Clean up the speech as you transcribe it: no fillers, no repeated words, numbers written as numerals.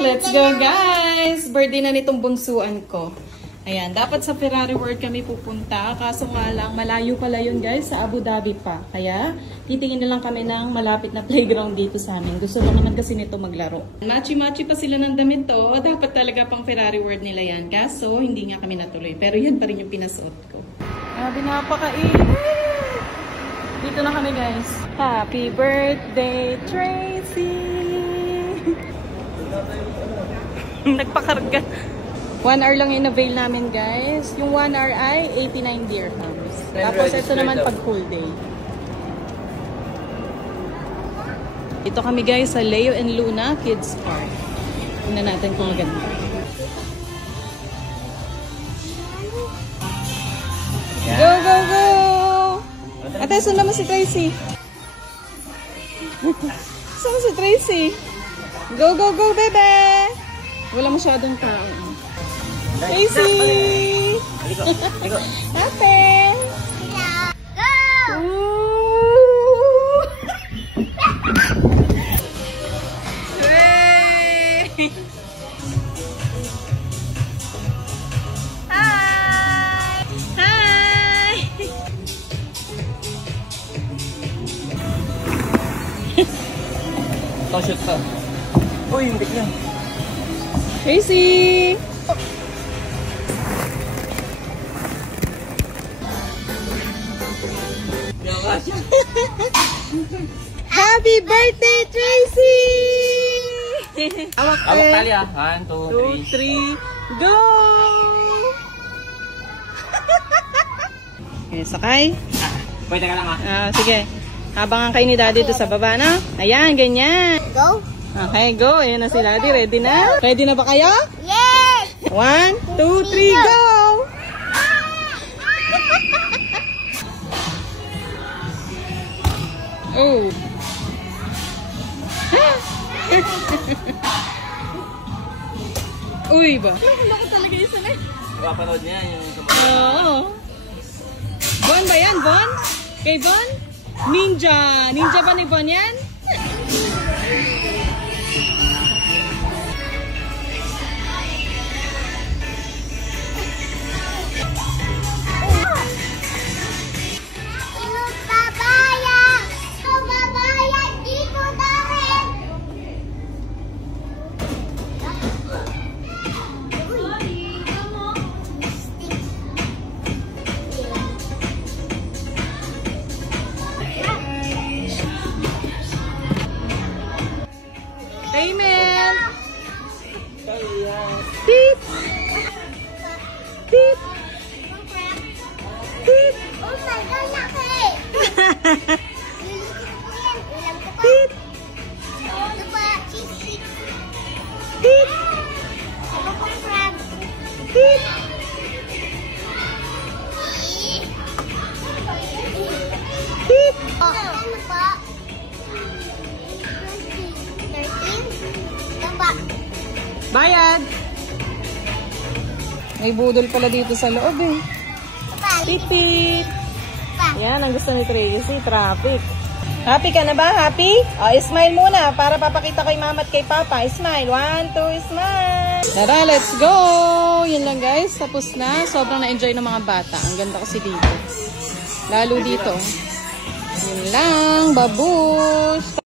Let's go, guys! Birthday na nitong bunsuan ko. Ayan, dapat sa Ferrari World kami pupunta. Kaso nga lang, malayo pala yun, guys, sa Abu Dhabi pa. Kaya, titingin na lang kami ng malapit na playground dito sa amin. Gusto ko naman kasi nito maglaro. Machi-machi pa sila ng damit to. Dapat talaga pang Ferrari World nila yan. Kaso, hindi nga kami natuloy. Pero yan pa rin yung pinasuot ko. Grabe, napakainit! Dito na kami, guys. Happy birthday, Tracy! Nagpakarga. 1 hour lang in-avail namin, guys. Yung 1 hour ay 89 dirhams. Tapos ito naman pag full day. Ito kami, guys, sa Leo and Luna Kids Park. Tingnan natin kung maganda. Go, go, go! Ate, saan naman si Tracy? Saan si Tracy? Go, go, go, bebe! Wala masyadong tao. Tracy! Ate! Go! Hooray! Hi! Hi! Shoot ka. Uy, hindi ka. Tracy! Happy birthday, Tracy! Awak tali ah. 1, 2, 3. 2, 3, go! Okay, sakay. Pwede ka lang ah. Sige. Habangan kayo ni Daddy doon sa baba, na? Ayan, ganyan. Go? Okay, go. Ayan na si Daddy. Ready na? Ready na ba kayo? Yes! 1, 2, 3, go! Oh. Uy ba? Loko talaga isa na. Napapanood niya yung... Oo. Bon ba yan? Bon? Kay Bon? Ninja. Ninja ba ni Bon yan? Amen. Beep. Beep. Beep. Oh my God, laki! Beep. Ito pa, cheese stick. Beep. Ito pa, crab. Beep. Beep. Oh, ano pa? 13? Ito pa. Bayad. May budol pala dito sa loob eh. Ito pa. Pipit. Pa. Yan ang gusto ni Tracy, traffic. Happy ka na ba? Happy? O, smile muna para papakita kay mama at kay papa. Smile. 1, 2, smile. Tara, let's go! Yun lang, guys. Tapos na. Sobrang na-enjoy ng mga bata. Ang ganda kasi dito. Lalo dito. Yun lang. Babush!